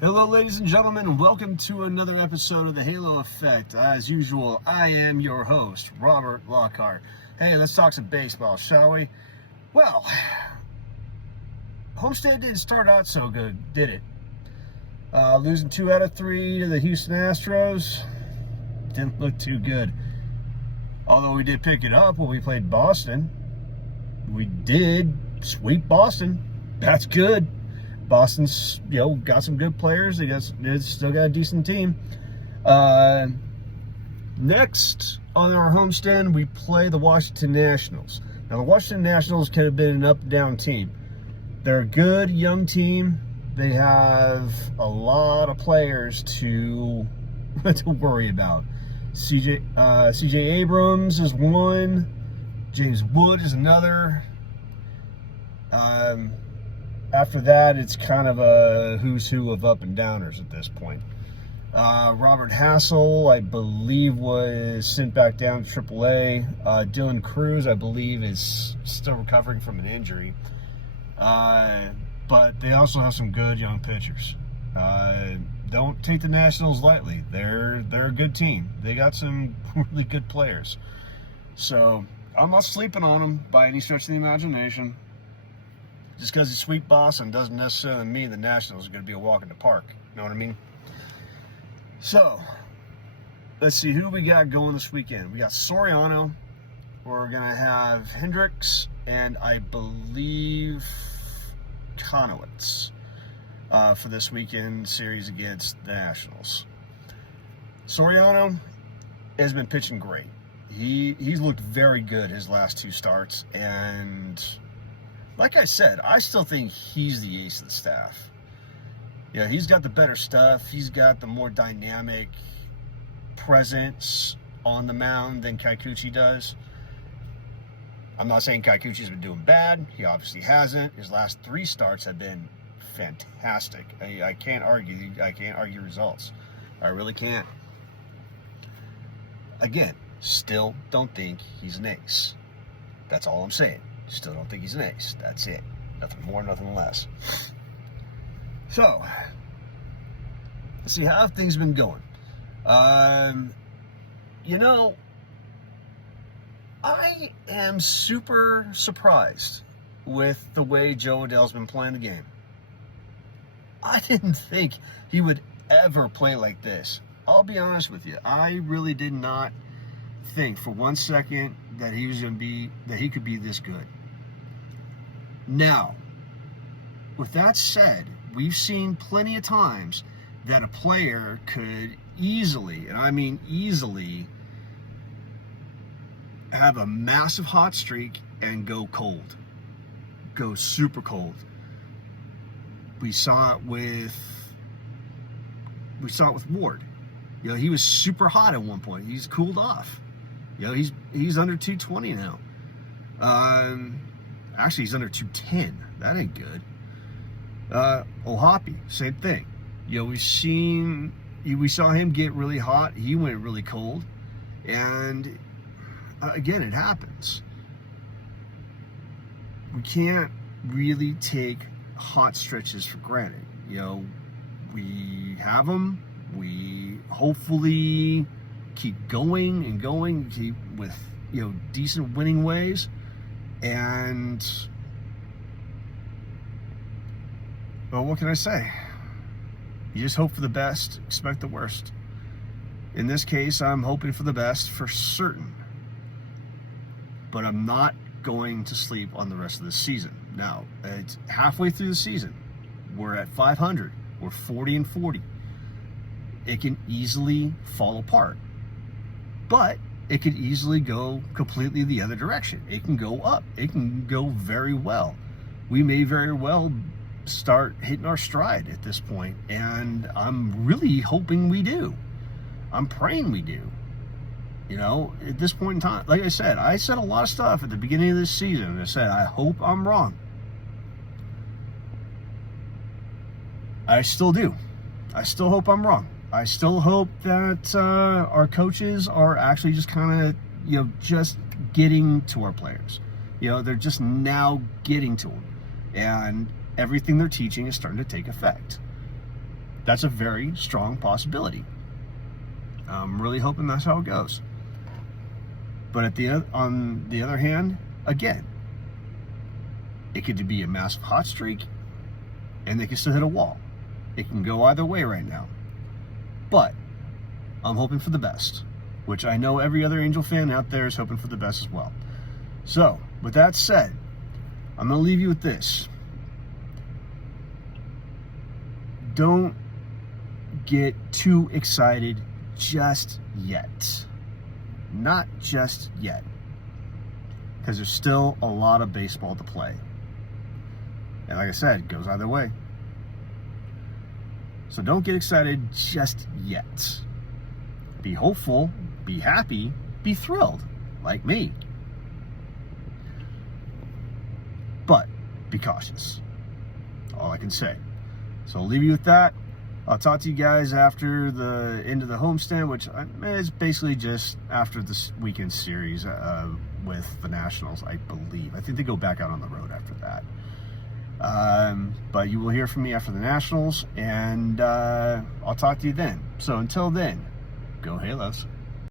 Hello, ladies and gentlemen, and welcome to another episode of the Halo Effect. As usual, I am your host, Robert Lockhart. Hey, let's talk some baseball, shall we? Well, Homestead didn't start out so good, did it? Losing 2 out of 3 to the Houston Astros didn't look too good. Although we did pick it up when we played Boston. We did sweep Boston. That's good. Boston's, got some good players. They still got a decent team. Next on our homestand, we play the Washington Nationals. Now, the Washington Nationals could have been an up-and-down team. They're a good young team. They have a lot of players to worry about. CJ Abrams is one. James Wood is another. After that, it's kind of a who's who of up and downers at this point. Robert Hassel, I believe, was sent back down to AAA. Dylan Cruz, I believe, is still recovering from an injury. But they also have some good young pitchers. Don't take the Nationals lightly. They're a good team. They got some really good players. So I'm not sleeping on them by any stretch of the imagination. Just because he's sweet Boston doesn't necessarily mean the Nationals are going to be a walk in the park. You know what I mean? So, let's see who we got going this weekend. We got Soriano. We're going to have Hendricks and I believe Conowitz for this weekend series against the Nationals. Soriano has been pitching great. He's looked very good his last 2 starts, and like I said, I still think he's the ace of the staff. Yeah, he's got the better stuff. He's got the more dynamic presence on the mound than Kikuchi does. I'm not saying Kikuchi's been doing bad. He obviously hasn't. His last 3 starts have been fantastic. I can't argue results. I really can't. Again, still don't think he's an ace. That's all I'm saying. Still don't think he's an ace. That's it. Nothing more, nothing less. So, let's see how things been going. I am super surprised with the way Jo Adell's been playing the game. I didn't think he would ever play like this. I'll be honest with you. I really did not think for 1 second that he could be this good. Now, with that said, we've seen plenty of times that a player could easily, and I mean easily, have a massive hot streak and go cold. Go super cold. We saw it with Ward. He was super hot at one point. He's cooled off. He's under 220 now. Actually, he's under 210. That ain't good. Ohapi, same thing. We saw him get really hot. He went really cold. And again, it happens. We can't really take hot stretches for granted. We have them. We hopefully keep going and going, keep with, decent winning ways. And, well, what can I say? You just hope for the best, expect the worst. In this case, I'm hoping for the best for certain. But I'm not going to sleep on the rest of the season. Now, it's halfway through the season. We're at 500. We're 40-40. It can easily fall apart. But it could easily go completely the other direction. It can go up. It can go very well. We may very well start hitting our stride at this point, and I'm really hoping we do. I'm praying we do. At this point in time, like I said a lot of stuff at the beginning of this season. I said, I hope I'm wrong. I still do. I still hope I'm wrong. I still hope that our coaches are actually just kind of, just getting to our players. They're just now getting to them. And everything they're teaching is starting to take effect. That's a very strong possibility. I'm really hoping that's how it goes. But on the other hand, again, it could be a massive hot streak, and they can still hit a wall. It can go either way right now. But I'm hoping for the best, which I know every other Angel fan out there is hoping for the best as well. So, with that said, I'm going to leave you with this. Don't get too excited just yet. Not just yet. Because there's still a lot of baseball to play. And like I said, it goes either way. So don't get excited just yet. Be hopeful, be happy, be thrilled, like me. But be cautious. All I can say. So I'll leave you with that. I'll talk to you guys after the end of the homestand, which is basically just after this weekend series with the Nationals, I believe. I think they go back out on the road after that. But you will hear from me after the Nationals, and I'll talk to you then. So until then, go Halos.